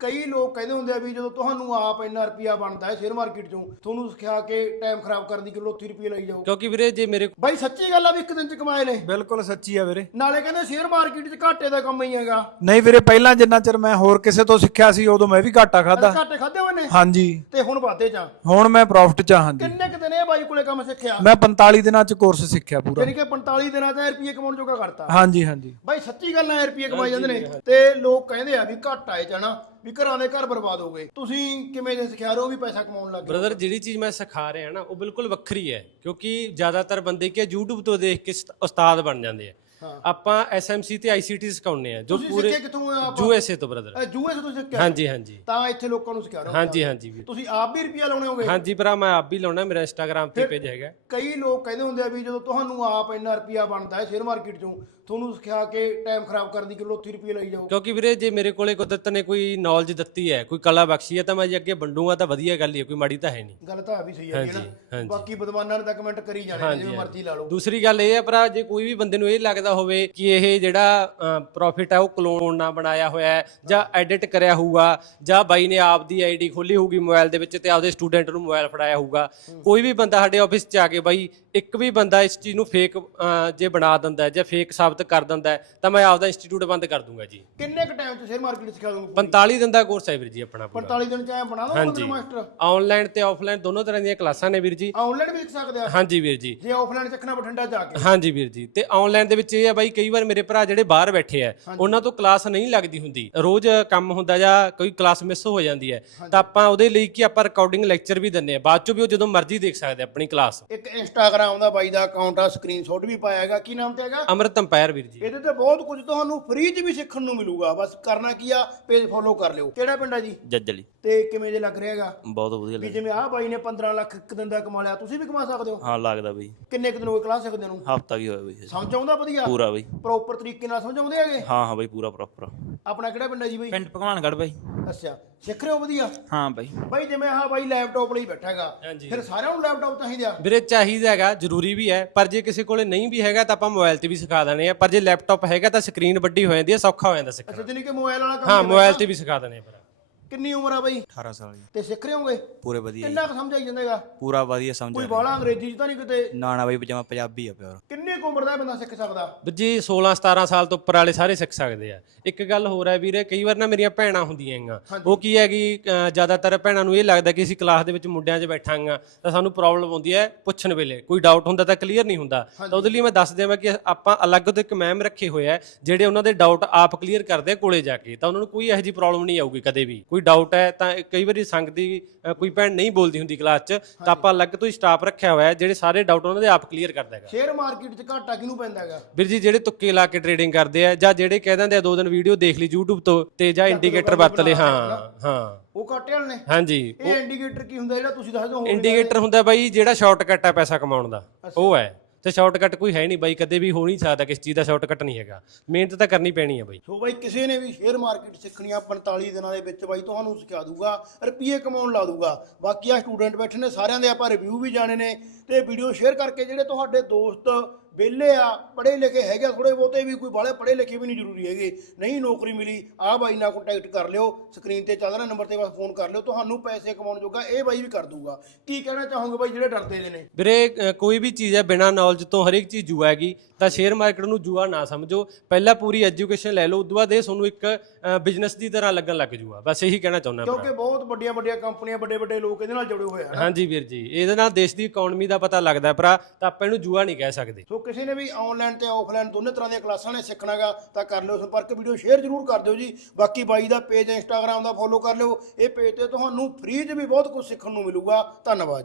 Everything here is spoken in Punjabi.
ਕਈ ਲੋਕ ਕਹਿੰਦੇ ਹੁੰਦੇ ਆ ਵੀ ਜਦੋਂ ਤੁਹਾਨੂੰ ਆਪ ਇੰਨਾ ਰੁਪਿਆ ਬਣਦਾ ਹੈ ਸ਼ੇਅਰ ਮਾਰਕੀਟ ਚੋਂ ਤੁਹਾਨੂੰ ਸਿਖਾ ਕੇ ਟਾਈਮ ਖਰਾਬ ਕਰਨ ਦੀ ਕਿਲੋ 30 ਰੁਪਏ ਲਈ ਜਾਓ? ਕਿਉਂਕਿ ਵੀਰੇ ਜੇ ਮੇਰੇ ਬਾਈ ਸੱਚੀ ਗੱਲ ਆ ਵੀ ਇੱਕ ਦਿਨ ਚ ਕਮਾਏ ਨੇ। ਬਿਲਕੁਲ ਸੱਚੀ ਆ ਵੀਰੇ। ਨਾਲੇ ਕਹਿੰਦੇ ਸ਼ੇਅਰ ਮਾਰਕੀਟ ਚ ਘਾਟੇ ਦਾ ਕੰਮ ਹੀ ਹੈਗਾ। ਨਹੀਂ ਵੀਰੇ ਪਹਿਲਾਂ ਜਿੰਨਾ ਚਿਰ ਮੈਂ ਹੋਰ ਕਿਸੇ ਤੋਂ ਸਿੱਖਿਆ ਸੀ ਉਦੋਂ ਮੈਂ ਵੀ ਘਾਟਾ ਖਾਦਾ ਘਾਟੇ ਖਾਦੇ ਹੋਏ ਨੇ ਹਾਂਜੀ। ਤੇ ਹੁਣ ਵਾਧੇ ਚ ਆ। ਹੁਣ ਮੈਂ ਪ੍ਰੋਫਿਟ ਚ ਹਾਂ ਹਾਂਜੀ। ਕਿੰਨੇ ਕੁ ਦਿਨ ਇਹ ਬਾਈ ਕੋਲੇ ਕੰਮ ਸਿੱਖਿਆ? ਮੈਂ 45 ਦਿਨਾਂ ਚ ਕੋਰਸ ਸਿੱਖਿਆ ਪੂਰਾ। ਯਾਨੀ ਕਿ 45 ਦਿਨਾਂ ਚ ਰੁਪਏ ਕਮਾਉਣ ਜੋਗਾ ਕਰਤਾ। ਹਾਂਜੀ ਹਾਂਜੀ। ਬਾਈ ਸੱਚੀ ਗੱਲ ਹੈ ਰੁਪਏ ਕਮਾਈ ਜਾਂਦੇ ਨੇ। ਤੇ ਲੋਕ ਕਹਿੰਦੇ ਆ ਵੀ ਘੱਟ ਆਏ ਜਾਣਾ ਵੀ ਘਰਾਂ ਦੇ ਘਰ ਬਰਬਾਦ ਹੋ ਗਏ। ਤੁਸੀਂ ਕਿਵੇਂ ਜੇ ਸਿਖਿਆ ਰਹੇ ਹੋ ਵੀ ਪੈਸਾ ਕਮਾਉਣ ਲੱਗ ਗਏ? ਬ੍ਰਦਰ ਜਿਹੜੀ ਚੀਜ਼ ਮੈਂ ਸਿਖਾ ਰਿਹਾ ਨਾ, ਉਹ ਬਿਲਕੁਲ ਵੱਖਰੀ ਹੈ, ਕਿਉਂਕਿ ਜ਼ਿਆਦਾਤਰ ਬੰਦੇ ਕਿ YouTube ਤੋਂ ਦੇਖ ਕੇ ਸ- ਉਸਤਾਦ ਬਣ ਜਾਂਦੇ ਆ। ਆਪਾਂ SMC ਤੇ ICT ਸਿਖਾਉਂਦੇ ਆ ਜੋ ਤੁਸੀਂ ਪੂਰੇ ਸਿੱਖਿਆ ਕਿੱਥੋਂ ਆ ਆਪ? USA ਤੋਂ ਬ੍ਰਦਰ ਜੂਏ ਤੋਂ ਤੁਸੀਂ ਸਿੱਖਿਆ ਹਾਂਜੀ ਹਾਂਜੀ। ਤਾਂ ਇੱਥੇ ਲੋਕਾਂ ਨੂੰ ਸਿਖਾ ਰਹੇ ਹੋ? ਹਾਂਜੀ ਹਾਂਜੀ ਵੀਰ। ਤੁਸੀਂ ਆਪ ਵੀ ਰੁਪਿਆ ਲਾਉਣੇ ਹੋਗੇ? ਹਾਂਜੀ ਭਰਾ ਮੈਂ ਆਪ ਵੀ ਲਾਉਣਾ ਮੇਰਾ Instagram ਤੇ ਪੇਜ ਹੈਗਾ। ਕਈ ਲੋਕ ਕਹਿੰਦੇ ਹੁੰਦੇ ਆ ਵੀ ਜਦੋਂ ਤੁਹਾਨੂੰ ਆਪ ਇੰਨਾ ਰੁਪਿਆ ਬਣਦਾ ਹੈ ਸ਼ੇਅਰ ਮਾਰਕੀਟ ਚੋਂ ਤੁਹਾਨੂੰ ਸਿਖਾ ਕੇ ਟਾਈਮ ਖਰਾਬ ਕਰਨ ਦੀ ਕਿਲੋ 30 ਰੁਪਏ ਲਈ ਜਾਓ। ਕਿਉਂਕਿ ਵੀਰੇ ਜੇ ਮੇਰੇ ਕੋਲੇ ਕੁਦਰਤ ਨੇ ਕੋਈ ਨੌਲੇਜ ਦਿੱਤੀ ਹੈ ਕੋਈ ਕਲਾ ਬਖਸ਼ੀ ਹੈ ਤਾਂ ਮੈਂ ਜੇ ਅੱਗੇ ਵੰਡੂਗਾ ਤਾਂ ਵਧੀਆ ਗੱਲ ਹੀ ਹੈ ਕੋਈ ਮਾੜੀ ਤਾਂ ਹੈ ਨਹੀਂ। ਗੱਲ ਤਾਂ ਆ ਵੀ ਸਹੀ ਹੈ ਹਾਂਜੀ, ਨਾ। ਹਾਂਜੀ। ਬਾਕੀ ਬਦਮਾਨਾਂ ਨੇ ਤਾਂ ਕਮੈਂਟ ਕਰੀ ਜਾਣੇ ਜਿਵੇਂ ਮਰਜ਼ੀ ਲਾ ਲਓ। ਦੂਸਰੀ ਗੱਲ ਇਹ ਹੈ ਭਰਾ ਜੇ ਕੋਈ ਵੀ ਬੰਦੇ ਨੂੰ ਇਹ ਲੱਗਦਾ ਹੋਵੇ ਕਿ ਇਹ ਜਿਹੜਾ ਪ੍ਰੋਫਿਟ ਹੈ ਉਹ ਕਲੋਨ ਨਾ ਬਣਾਇਆ ਹੋਇਆ ਹੈ ਜਾਂ ਐਡਿਟ ਕਰਿਆ ਹੋਊਗਾ ਜਾਂ ਬਾਈ ਨੇ ਆਪ ਦੀ ਆਈਡੀ ਖੋਲੀ ਹੋਊਗੀ ਮੋਬਾਈਲ ਦੇ ਵਿੱਚ ਤੇ ਆਪਦੇ ਸਟੂਡੈਂਟ ਨੂੰ ਮੋਬਾਈਲ ਫੜਾਇਆ ਹੋਊਗਾ। ਕੋਈ ਵੀ ਬੰਦਾ ਸਾਡੇ ਆਫਿਸ 'ਚ ਆ ਕੇ ਬਾਈ ਇੱਕ ਵੀ ਬੰਦਾ ਇਸ ਚੀਜ਼ ਨੂੰ ਫੇਕ ਜੇ ਬਣਾ ਦਿੰਦਾ ਜਾਂ ਫੇਕ ਸਾਬਤ ਕਰ ਦਿੰਦਾ ਤਾਂ ਮੈਂ ਆਪਦਾ ਇੰਸਟੀਚਿਊਟ ਬੰਦ ਕਰ ਦੂੰਗਾ ਜੀ। ਕਿੰਨੇ ਕ ਟਾਈਮ ਚ ਸ਼ੇਅਰ ਮਾਰਕੀਟ ਸਿਖਾ ਦੋਗੇ 45 ਦਿਨ ਦਾ ਕੋਰਸ ਹੈ ਵੀਰ ਜੀ ਆਪਣਾ ਪੂਰਾ। 45 ਦਿਨ ਚ ਐ ਬਣਾ ਦੋ ਹਾਂਜੀ। ਮਾਸਟਰ ਆਨਲਾਈਨ ਤੇ ਆਫਲਾਈਨ ਦੋਨੋਂ ਤਰ੍ਹਾਂ ਦੀਆਂ ਕਲਾਸਾਂ ਨੇ ਵੀਰ ਜੀ। ਆਨਲਾਈਨ ਵੀ ਸਿੱਖ ਸਕਦੇ ਆ? ਹਾਂਜੀ ਵੀਰ ਜੀ। ਜੇ ਆਫਲਾਈਨ ਚੱਕਣਾ ਬਠਿੰਡਾ ਜਾ ਕੇ। ਹਾਂਜੀ ਵੀਰ ਜੀ। ਤੇ ਆਨਲਾਈਨ ਦੇ ਵਿੱਚ ਇਹ ਆ ਬਾਈ ਕਈ ਵਾਰ ਮੇਰੇ ਭਰਾ ਜਿਹੜੇ ਬਾਹਰ ਬੈਠੇ ਆ ਉਹਨਾਂ ਤੋਂ ਕਲਾਸ ਨਹੀਂ ਲੱਗਦੀ ਹੁੰਦੀ। ਰੋਜ਼ ਕੰਮ ਹੁੰਦਾ ਜਾਂ ਕੋਈ ਕਲਾਸ ਮਿਸ ਹੋ ਜਾਂਦੀ ਹੈ ਤਾਂ ਆਪਾਂ ਉਹਦੇ ਲਈ ਕੀ ਆਪਾਂ ਰਿਕਾਰਡਿੰਗ ਲੈਕਚਰ ਵੀ ਦਿੰਨੇ ਆ ਬਾਅਦ ਚੋਂ ਵੀ ਉਹ ਜਦੋਂ ਮਰਜ਼ੀ ਦੇਖ ਸਕਦੇ ਆ ਆਪਣੀ ਕਲਾਸ। ਇੱਕ ਇੰਸਟਾਗ੍ਰam ਦਾ ਬਾਈ ਦਾ ਅਕਾਊਂਟ ਆ ਸਕਰੀਨਸ਼ਾਟ ਵੀ ਪਾਇਆ ਹੈਗਾ। ਕੀ ਨਾਮ ਤੇ ਹੈਗਾ? ਅਮਰਤ ਅੰਪਾਇਰ ਵੀਰ ਜੀ। ਇਹਦੇ ਤੇ ਬਹੁਤ ਕੁਝ ਤੁਹਾਨੂੰ ਫ੍ਰੀ ਚ ਵੀ ਸਿੱਖਣ ਨੂੰ ਮਿਲੂਗਾ। ਬਸ ਕਰਨਾ ਕੀ ਆ ਪੇਜ ਫੋਲੋ ਕਰ ਲਿਓ। ਕਿਹੜਾ ਪਿੰਡ ਆ ਜੀ? ਜੱਜਲੀ। ਤੇ ਕਿਵੇਂ ਜੇ ਲੱਗ ਰਿਹਾ ਹੈਗਾ? ਬਹੁਤ ਵਧੀਆ ਵੀ ਲੱਗ ਜਿਵੇਂ ਆਹ ਬਾਈ ਨੇ 15 ਲੱਖ ਇੱਕ ਦਿਨ ਦਾ ਕਮਾ ਲਿਆ ਤੁਸੀਂ ਵੀ ਕਮਾ ਸਕਦੇ ਹੋ? ਹਾਂ ਲੱਗਦਾ ਬਈ। ਕਿੰਨੇ ਕੁ ਦਿਨ ਹੋ ਗਏ ਕਲਾਸ ਸਿੱਖਦੇ ਨੂੰ? ਹਫਤਾ ਕੀ ਹੋਇਆ ਬਈ। ਸਮਝ ਆਉਂਦਾ ਵਧੀਆ? ਪੂਰਾ ਬਈ। ਪ੍ਰੋਪਰ ਤਰੀਕੇ ਨਾਲ ਸਮਝ ਆਉਂਦੇ ਹੈਗੇ? ਹਾਂ ਹਾਂ ਬਈ ਪੂਰਾ ਪ੍ਰੋਪਰ ਆਪਣਾ ਕਿਹੜਾ ਪਿੰਡ ਹੈ ਜੀ ਬਾਈ? ਪਿੰਡ ਭਗਵਾਨਗੜ੍ਹ ਬਾਈ। ਅੱਛਾ ਸਿੱਖ ਰਹੇ ਹੋ ਵਧੀਆ? ਹਾਂ ਬਾਈ। ਬਾਈ ਜਿਵੇਂ ਆਹ ਬਾਈ ਲੈਪਟਾਪ ਲਈ ਬੈਠਾ ਹੈਗਾ ਫਿਰ ਸਾਰਿਆਂ ਨੂੰ ਲੈਪਟਾਪ ਚਾਹੀਦਾ ਵੀਰੇ ਚਾਹੀਦਾ ਹੈਗਾ ਜ਼ਰੂਰੀ ਵੀ ਹੈ ਪਰ ਜੇ ਕਿਸੇ ਕੋਲੇ ਨਹੀਂ ਵੀ ਹੈਗਾ ਤਾਂ ਆਪਾਂ ਮੋਬਾਈਲ ਤੇ ਵੀ ਸਿਖਾ ਦਨੇ ਆ ਪਰ ਜੇ ਲੈਪਟਾਪ ਹੈਗਾ ਤਾਂ ਸਕਰੀਨ ਵੱਡੀ ਹੋ ਜਾਂਦੀ ਹੈ ਸੌਖਾ ਹੋ ਜਾਂਦਾ ਅੱਛਾ ਸਿੱਖਣਾ ਜਾਨੀ ਕਿ ਮੋਬਾਈਲ ਵਾਲਾ ਕੰਮ ਹਾਂ ਮੋਬਾਈਲ। ਤੇ ਵੀ ਸਿਖਾ ਦਨੇ ਭਰਾ ਕਿੰਨੀ ਉਮਰ ਆ ਬਾਈ? 18 ਸਾਲ ਜੀ ਤੇ ਸਿੱਖ ਰਹੇ ਹੋਗੇ ਪੂਰੇ ਵਧੀਆ ਜੀ। ਕਿੰਨਾ ਕੁ ਸਮਝ ਆਈ ਜਾਂਦਾ ਹੈਗਾ ਪੂਰਾ ਵਧੀਆ ਸਮਝ ਕੋਈ ਆ ਬਾਹਲਾ ਅੰਗਰੇਜ਼ੀ ਚ ਤਾਂ ਨਹੀਂ ਕਿਤੇ? ਨਾ ਨਾ ਬਾਈ ਪਜਾਮਾ ਪੰਜਾਬੀ ਆ ਪਿਓਰ ਕਿੰਨੀ ਕੁ ਉਮਰ ਦਾ ਇਹ ਬੰਦਾ ਸਿੱਖ ਸਕਦਾ? ਵੀਰ ਜੀ 16 17 ਸਾਲ ਤੋਂ ਉੱਪਰ ਵਾਲੇ ਸਾਰੇ ਸਿੱਖ ਸਕਦੇ ਆ। ਇੱਕ ਗੱਲ ਹੋਰ ਹੈ ਵੀਰੇ ਕਈ ਵਾਰ ਨਾ ਮੇਰੀਆਂ ਭੈਣਾਂ ਹੁੰਦੀਆਂ ਹੈਗੀਆਂ। ਉਹ ਕੀ ਹੈ ਕਿ ਅਹ, ਜ਼ਿਆਦਾਤਰ ਭੈਣਾਂ ਨੂੰ ਇਹ ਲੱਗਦਾ ਕਿ ਅਸੀਂ ਕਲਾਸ ਦੇ ਵਿੱਚ ਮੁੰਡਿਆਂ 'ਚ ਬੈਠਾਂਗਾ ਤਾਂ ਸਾਨੂੰ ਪ੍ਰੋਬਲਮ ਆਉਂਦੀ ਹੈ ਪੁੱਛਣ ਵੇਲੇ। ਕੋਈ ਡਾਊਟ ਹੁੰਦਾ ਤਾਂ ਕਲੀਅਰ ਨਹੀਂ ਹੁੰਦਾ। ਤਾਂ ਉਹਦੇ ਲਈ ਮੈਂ ਦੱਸ ਦੇਵਾਂ ਕਿ ਆਪਾਂ ਅਲੱਗ ਤੋਂ ਇੱਕ ਮੈਮ ਰੱਖੇ ਹੋਏ ਆ ਜਿਹੜੇ ਉਹਨਾਂ ਦੇ ਡਾਊਟ ਆਪ ਕਲੀਅਰ ਕਰਦੇ ਆ ਕੋਲੇ ਜਾ ਕੇ। ਤਾਂ ਉਹਨਾਂ ਨੂੰ ਕੋਈ ਇਹੋ ਜਿਹੀ ਪ੍ਰੋਬਲਮ ਨਹੀਂ ਆਊਗੀ ਕਦੇ ਵੀ। ਕੋਈ ਡਾਊਟ ਹੈ ਤਾਂ ਕਈ ਵਾਰੀ ਸੰਗ ਦੀ ਕੋਈ ਭੈਣ ਨਹੀਂ ਬੋਲਦੀ ਹੁੰਦੀ ਕਲਾਸ 'ਚ ਤਾਂ ਆਪਾਂ ਅਲੱਗ ਤੋਂ ਹੀ ਸਟਾਫ ਰੱਖਿਆ ਹੋਇਆ ਹੈ ਜਿਹੜੇ ਸਾਰੇ ਡਾਊਟ ਉਹਨਾਂ ਦੇ ਆਪ ਕਲੀਅਰ ਕਰਦਾ ਹੈਗਾ। ਸ਼ੇਅਰ ਮਾਰਕੀਟ 'ਚ ਘਾਟਾ ਕਿਹਨੂੰ ਪੈਂਦਾ ਹੈਗਾ? ਵੀਰ ਜੀ ਜਿਹੜੇ ਤੁੱਕੇ ਲਾ ਕੇ ਟ੍ਰੇਡਿੰਗ ਕਰਦੇ ਆ ਜਾਂ ਜਿਹੜੇ ਕਹਿ ਦਿੰਦੇ ਆ ਦੋ ਦਿਨ ਵੀਡੀਓ ਦੇਖ ਲਈ YouTube ਤੋਂ ਤੇ ਜਾਂ ਇੰਡੀਕੇਟਰ ਵਰਤ ਲਏ ਹਾਂ ਹਾਂ। ਉਹ ਘਾਟੇ ਵਾਲੇ ਨੇ? ਹਾਂਜੀ। ਇਹ ਇੰਡੀਕੇਟਰ ਕੀ ਹੁੰਦਾ ਜਿਹੜਾ ਤੁਸੀਂ ਦੱਸ ਦਿਓ ਹੋਰ ਇੰਡੀਕੇਟਰ ਹੁੰਦਾ ਬਾਈ ਜਿਹੜਾ ਸ਼ਾਰਟਕਟ ਹੈ ਪੈਸਾ ਕਮਾਉਣ ਦਾ। ਉਹ ਹੈ। ਤੇ ਸ਼ਾਰਟਕਟ ਕੋਈ ਹੈ ਨਹੀਂ ਬਾਈ, ਕਦੇ ਵੀ ਹੋ ਨਹੀਂ ਸਕਦਾ ਕਿਸ ਚੀਜ਼ ਦਾ ਸ਼ਾਰਟਕਟ ਨਹੀਂ ਹੈਗਾ। ਮਿਹਨਤ ਤਾਂ ਕਰਨੀ ਪੈਣੀ ਹੈ ਬਾਈ। ਸੋ ਬਾਈ, ਕਿਸੇ ਨੇ ਵੀ ਸ਼ੇਅਰ ਮਾਰਕੀਟ ਸਿੱਖਣੀ ਆ 45 ਦਿਨਾਂ ਦੇ ਵਿੱਚ ਬਾਈ, ਤੁਹਾਨੂੰ ਸਿਖਾ ਦੂਗਾ ਰੁਪਏ ਕਮਾਉਣ ਲਾ ਦੂਗਾ। ਬਾਕੀ ਆ ਸਟੂਡੈਂਟ ਬੈਠੇ ਨੇ, ਸਾਰਿਆਂ ਦੇ ਆਪਾਂ ਰਿਵਿਊ ਵੀ ਜਾਣੇ ਨੇ ਤੇ ਵੀਡੀਓ ਸ਼ੇਅਰ ਕਰਕੇ ਜਿਹੜੇ ਤੁਹਾਡੇ ਦੋਸਤ ਵਿਹਲੇ ਆ ਪੜ੍ਹੇ ਲਿਖੇ ਹੈਗੇ ਥੋੜੇ ਬਹੁਤੇ ਵੀ ਕੋਈ ਬਾਲੇ ਪੜ੍ਹੇ ਲਿਖੇ ਵੀ ਨਹੀਂ ਜ਼ਰੂਰੀ ਹੈਗੇ। ਨਹੀਂ ਨੌਕਰੀ ਮਿਲੀ ਆ ਬਾਈ ਨਾਲ ਕੰਟੈਕਟ ਕਰ ਲਿਓ ਸਕਰੀਨ ਤੇ ਚੱਲ ਰਿਹਾ ਨੰਬਰ ਤੇ ਬਸ ਫੋਨ ਕਰ ਲਿਓ ਤੁਹਾਨੂੰ ਪੈਸੇ ਕਮਾਉਣ ਜੋਗਾ ਇਹ ਬਾਈ ਵੀ ਕਰ ਦੂਗਾ ਕੀ ਕਹਿਣਾ ਚਾਹੋਗੇ ਬਾਈ ਜਿਹੜੇ ਡਰਦੇ ਦੇ ਨੇ? ਵੀਰੇ ਅ, ਕੋਈ ਵੀ ਚੀਜ਼ ਹੈ ਬਿਨਾ ਨੌਲੇਜ ਤੋਂ ਹਰੇਕ ਚੀਜ਼ ਜੂਆ ਹੈਗੀ ਤਾਂ ਸ਼ੇਅਰ ਮਾਰਕੀਟ ਨੂੰ ਜੂਆ ਨਾ ਸਮਝੋ। ਪਹਿਲਾਂ ਪੂਰੀ ਐਜੂਕੇਸ਼ਨ ਲੈ ਲਓ ਉਦੋਂ ਬਾਅਦ ਇਹ ਤੁਹਾਨੂੰ ਇੱਕ ਬਿਜ਼ਨਸ ਦੀ ਤਰ੍ਹਾਂ ਲੱਗਣ ਲੱਗ ਜੂਗਾ ਬਸ ਇਹੀ ਕਹਿਣਾ ਚਾਹੁੰਦਾ ਮੈਂ ਕਿਉਂਕਿ ਬਹੁਤ ਵੱਡੀਆਂ ਵੱਡੀਆਂ ਕੰਪਨੀਆਂ ਵੱਡੇ ਵੱਡੇ ਲੋਕ ਇਹਦੇ ਨਾਲ ਜੁੜੇ ਹੋਏ ਆ ਹਾਂਜੀ ਵੀਰ ਜੀ ਇਹਦੇ ਨਾਲ ਦੇਸ਼ ਦੀ ਇਕਨੋਮੀ ਦਾ ਪਤਾ ਲੱਗਦਾ ਹੈ ਭਰਾ ਤਾਂ ਆਪਾਂ ਇਹਨੂੰ ਜੂਆ ਨਹੀਂ ਕਹਿ ਸਕਦੇ। ਸੋ ਕਿਸੇ ਨੇ ਵੀ ਆਨਲਾਈਨ ਤੇ ਆਫਲਾਈਨ ਦੋਨੇ ਤਰ੍ਹਾਂ ਦੀਆਂ ਕਲਾਸਾਂ ਨੇ ਸਿੱਖਣਾਗਾ ਤਾਂ ਕਰ ਲਿਓ ਸੰਪਰਕ ਵੀਡੀਓ ਸ਼ੇਅਰ ਜ਼ਰੂਰ ਕਰ ਦਿਓ ਜੀ। ਬਾਕੀ ਬਾਈ ਦਾ ਪੇਜ ਇੰਸਟਾਗ੍ਰam ਦਾ ਫੋਲੋ ਕਰ ਲਿਓ। ਇਹ ਪੇਜ ਤੇ ਤੁਹਾਨੂੰ ਫ੍ਰੀ 'ਚ ਵੀ ਬਹੁਤ ਕੁਝ ਸਿੱਖਣ ਨੂੰ ਮਿਲੂਗਾ। ਧੰਨਵਾਦ ਜੀ।